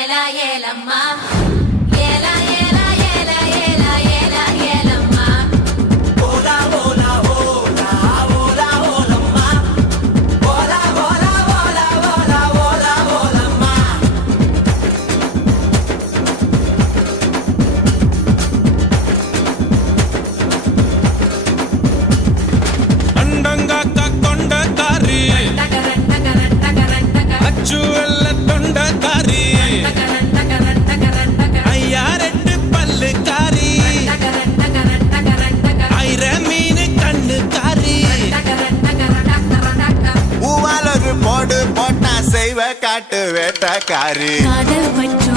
ஏலா ஏலம்மா ஏலா ஏலா ஏலா ஏலா ஏலா ஏலம்மா ஓலா ஓலா ஓலா ஓலா ஓலம்மா ஓலா ஓலா ஓலா ஓலா ஓலா ஓலம்மா அண்டங்காக்கா கொண்டக்காரி டகரன் டகரன் டகரன் டகரன் அச்சு வெள்ள தொண்டக்காரி டகரன் டகரன் டகரன் டகரன் ஐயா ரெண்டு பல்லுக்காரி டகரன் டகரன் டகரன் டகரன் ஐர மீன் கண்ணுக்காரி டகரன் டகரன் டகரன் டகரன் பூவால் ஒரு போடு போட்டா செய்வ காட்டு வேட்டக்காரி காதல் வச்சு